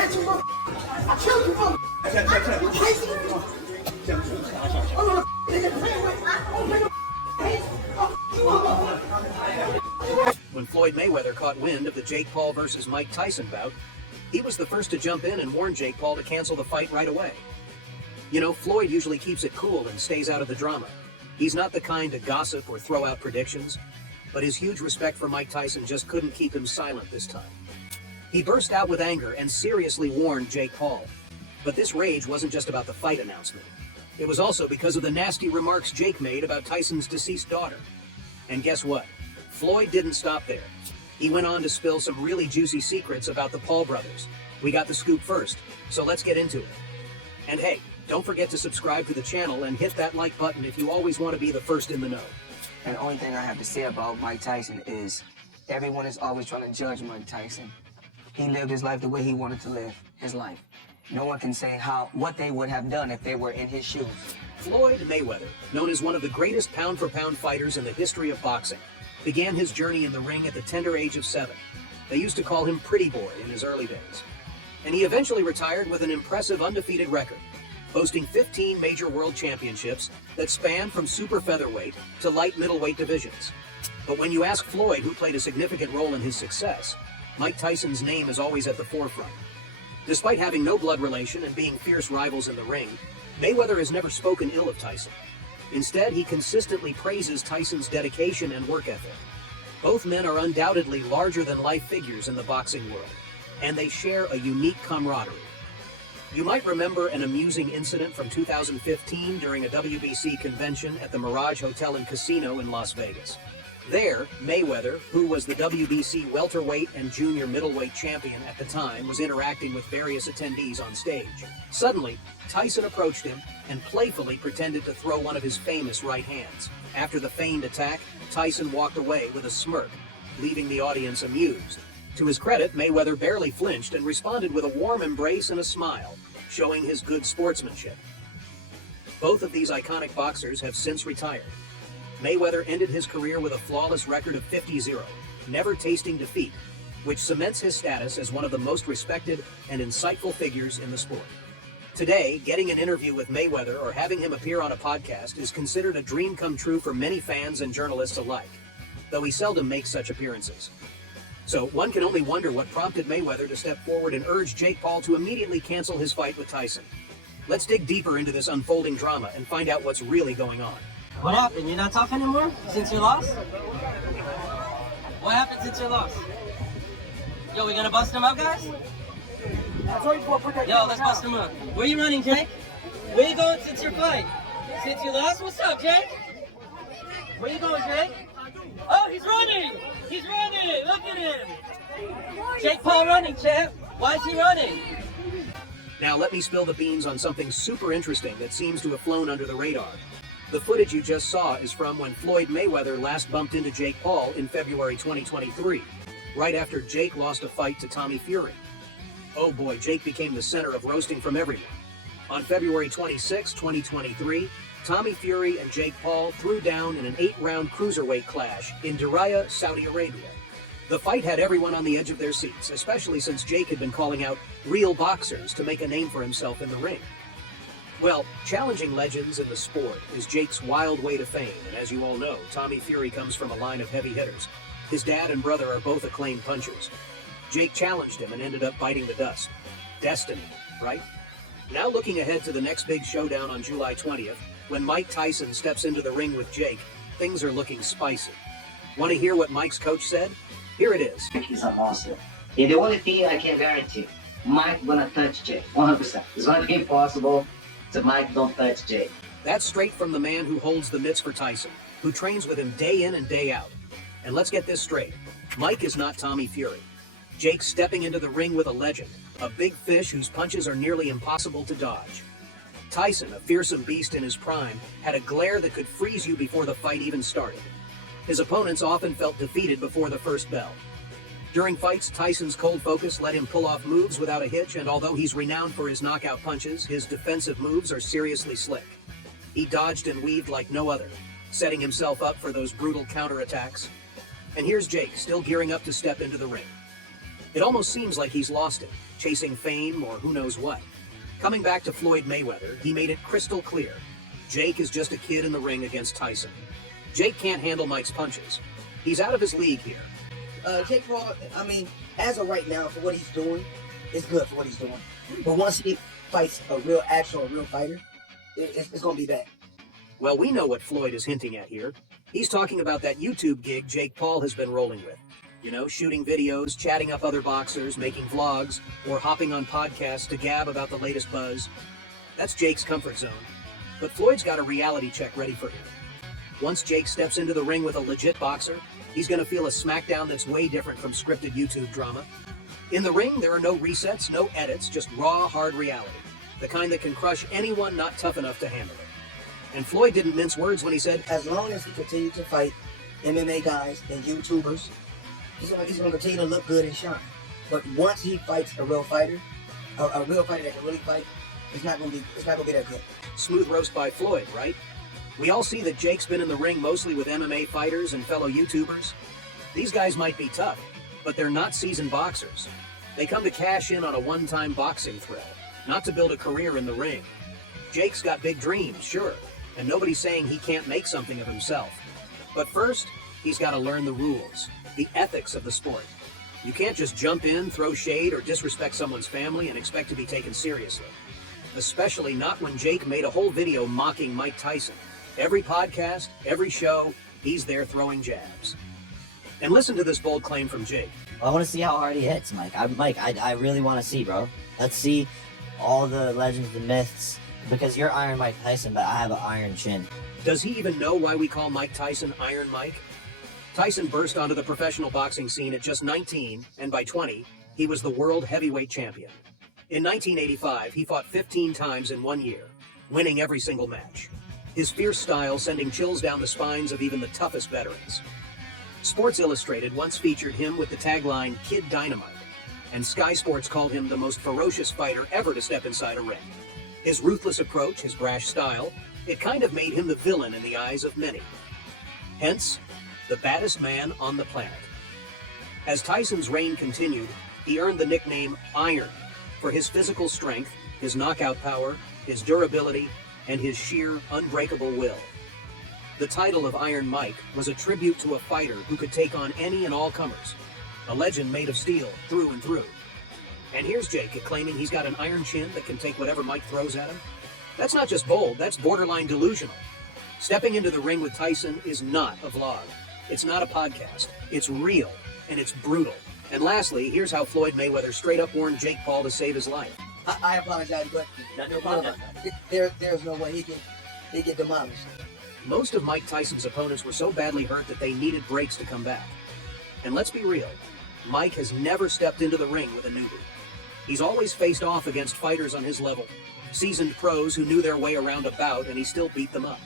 catch you, mother. I killed you, mother. When Floyd Mayweather caught wind of the Jake Paul versus Mike Tyson bout, he was the first to jump in and warn Jake Paul to cancel the fight right away. You know, Floyd usually keeps it cool and stays out of the drama. He's not the kind to gossip or throw out predictions, but his huge respect for Mike Tyson just couldn't keep him silent this time. He burst out with anger and seriously warned Jake Paul. But this rage wasn't just about the fight announcement. It was also because of the nasty remarks Jake made about Tyson's deceased daughter. And guess what? Floyd didn't stop there. He went on to spill some really juicy secrets about the Paul brothers. We got the scoop first, so let's get into it. And hey, don't forget to subscribe to the channel and hit that like button if you always want to be the first in the know. And the only thing I have to say about Mike Tyson is everyone is always trying to judge Mike Tyson. He lived his life the way he wanted to live his life. No one can say what they would have done if they were in his shoes. Floyd Mayweather, known as one of the greatest pound-for-pound fighters in the history of boxing, began his journey in the ring at the tender age of 7. They used to call him Pretty Boy in his early days. And he eventually retired with an impressive undefeated record, boasting 15 major world championships that span from super featherweight to light middleweight divisions. But when you ask Floyd who played a significant role in his success, Mike Tyson's name is always at the forefront. Despite having no blood relation and being fierce rivals in the ring, Mayweather has never spoken ill of Tyson. Instead, he consistently praises Tyson's dedication and work ethic. Both men are undoubtedly larger-than-life figures in the boxing world, and they share a unique camaraderie. You might remember an amusing incident from 2015 during a WBC convention at the Mirage Hotel and Casino in Las Vegas. There, Mayweather, who was the WBC welterweight and junior middleweight champion at the time, was interacting with various attendees on stage. Suddenly, Tyson approached him and playfully pretended to throw one of his famous right hands. After the feigned attack, Tyson walked away with a smirk, leaving the audience amused. To his credit, Mayweather barely flinched and responded with a warm embrace and a smile, showing his good sportsmanship. Both of these iconic boxers have since retired. Mayweather ended his career with a flawless record of 50-0, never tasting defeat, which cements his status as one of the most respected and insightful figures in the sport. Today, getting an interview with Mayweather or having him appear on a podcast is considered a dream come true for many fans and journalists alike, though he seldom makes such appearances. So one can only wonder what prompted Mayweather to step forward and urge Jake Paul to immediately cancel his fight with Tyson. Let's dig deeper into this unfolding drama and find out what's really going on. What happened? You're not tough anymore since you lost? What happened since you lost? Yo, we gonna bust him up, guys? Yo, let's bust him up. Where you running, Jake? Where you going since your fight? Since you lost? What's up, Jake? Where you going, Jake? Oh, he's running! He's running! Look at him! Jake Paul running, champ. Why is he running? Now let me spill the beans on something super interesting that seems to have flown under the radar. The footage you just saw is from when Floyd Mayweather last bumped into Jake Paul in February 2023, right after Jake lost a fight to Tommy Fury. Oh boy, Jake became the center of roasting from everyone. On February 26, 2023, Tommy Fury and Jake Paul threw down in an 8-round cruiserweight clash in Diriyah, Saudi Arabia. The fight had everyone on the edge of their seats, especially since Jake had been calling out real boxers to make a name for himself in the ring. Well, challenging legends in the sport is Jake's wild way to fame, and as you all know, Tommy Fury comes from a line of heavy hitters. His dad and brother are both acclaimed punchers. Jake challenged him and ended up biting the dust. Destiny, right? Now looking ahead to the next big showdown on July 20th, when Mike Tyson steps into the ring with Jake, things are looking spicy. Want to hear what Mike's coach said? Here it is. He's a monster. And the only thing I can guarantee, Mike gonna touch Jake, 100%. It's gonna be impossible to Mike don't touch Jake. That's straight from the man who holds the mitts for Tyson, who trains with him day in and day out. And let's get this straight. Mike is not Tommy Fury. Jake's stepping into the ring with a legend, a big fish whose punches are nearly impossible to dodge. Tyson, a fearsome beast in his prime, had a glare that could freeze you before the fight even started. His opponents often felt defeated before the first bell. During fights, Tyson's cold focus let him pull off moves without a hitch, and although he's renowned for his knockout punches, his defensive moves are seriously slick. He dodged and weaved like no other, setting himself up for those brutal counterattacks. And here's Jake, still gearing up to step into the ring. It almost seems like he's lost it. chasing fame, or who knows what. Coming back to Floyd Mayweather, he made it crystal clear. Jake is just a kid in the ring against Tyson. Jake can't handle Mike's punches. He's out of his league here. Jake Paul, I mean, as of right now, for what he's doing, it's good for what he's doing. But once he fights a real actual, real fighter, it's going to be bad. Well, we know what Floyd is hinting at here. He's talking about that YouTube gig Jake Paul has been rolling with. You know, shooting videos, chatting up other boxers, making vlogs, or hopping on podcasts to gab about the latest buzz. That's Jake's comfort zone. But Floyd's got a reality check ready for him. Once Jake steps into the ring with a legit boxer, he's going to feel a smackdown that's way different from scripted YouTube drama. In the ring, there are no resets, no edits, just raw, hard reality. The kind that can crush anyone not tough enough to handle it. And Floyd didn't mince words when he said, As long as he continues to fight MMA guys and YouTubers, he's going to continue to look good and shine. But once he fights a real fighter, a real fighter that can really fight, it's not going to be that good. Smooth roast by Floyd, right? We all see that Jake's been in the ring mostly with MMA fighters and fellow YouTubers. These guys might be tough, but they're not seasoned boxers. They come to cash in on a one-time boxing thrill, not to build a career in the ring. Jake's got big dreams, sure, and nobody's saying he can't make something of himself. But first, he's got to learn the rules, the ethics of the sport. You can't just jump in, throw shade, or disrespect someone's family and expect to be taken seriously. Especially not when Jake made a whole video mocking Mike Tyson. Every podcast, every show, he's there throwing jabs. And listen to this bold claim from Jake. I want to see how hard he hits, Mike. I really want to see, bro. Let's see all the legends and myths, because you're Iron Mike Tyson, but I have an iron chin. Does he even know why we call Mike Tyson Iron Mike? Tyson burst onto the professional boxing scene at just 19, and by 20, he was the world heavyweight champion. In 1985, he fought 15 times in 1 year, winning every single match. His fierce style sending chills down the spines of even the toughest veterans. Sports Illustrated once featured him with the tagline, Kid Dynamite, and Sky Sports called him the most ferocious fighter ever to step inside a ring. His ruthless approach, his brash style, it kind of made him the villain in the eyes of many. Hence, the baddest man on the planet. As Tyson's reign continued, he earned the nickname Iron for his physical strength, his knockout power, his durability, and his sheer, unbreakable will. The title of Iron Mike was a tribute to a fighter who could take on any and all comers, a legend made of steel through and through. And here's Jake claiming he's got an iron chin that can take whatever Mike throws at him. That's not just bold, that's borderline delusional. Stepping into the ring with Tyson is not a vlog. It's not a podcast. It's real, and it's brutal. And lastly, here's how Floyd Mayweather straight up warned Jake Paul to save his life. I apologize, but No problem. there's no way he get demolished. Most of Mike Tyson's opponents were so badly hurt that they needed breaks to come back. And let's be real, Mike has never stepped into the ring with a newbie. He's always faced off against fighters on his level, seasoned pros who knew their way around a bout, and he still beat them up.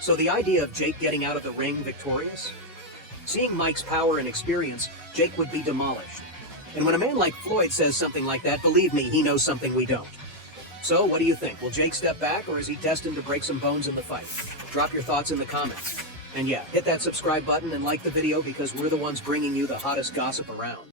So the idea of Jake getting out of the ring victorious? Seeing Mike's power and experience, Jake would be demolished. And when a man like Floyd says something like that, believe me, he knows something we don't. So what do you think? Will Jake step back, or is he destined to break some bones in the fight? Drop your thoughts in the comments. And yeah, hit that subscribe button and like the video, because we're the ones bringing you the hottest gossip around.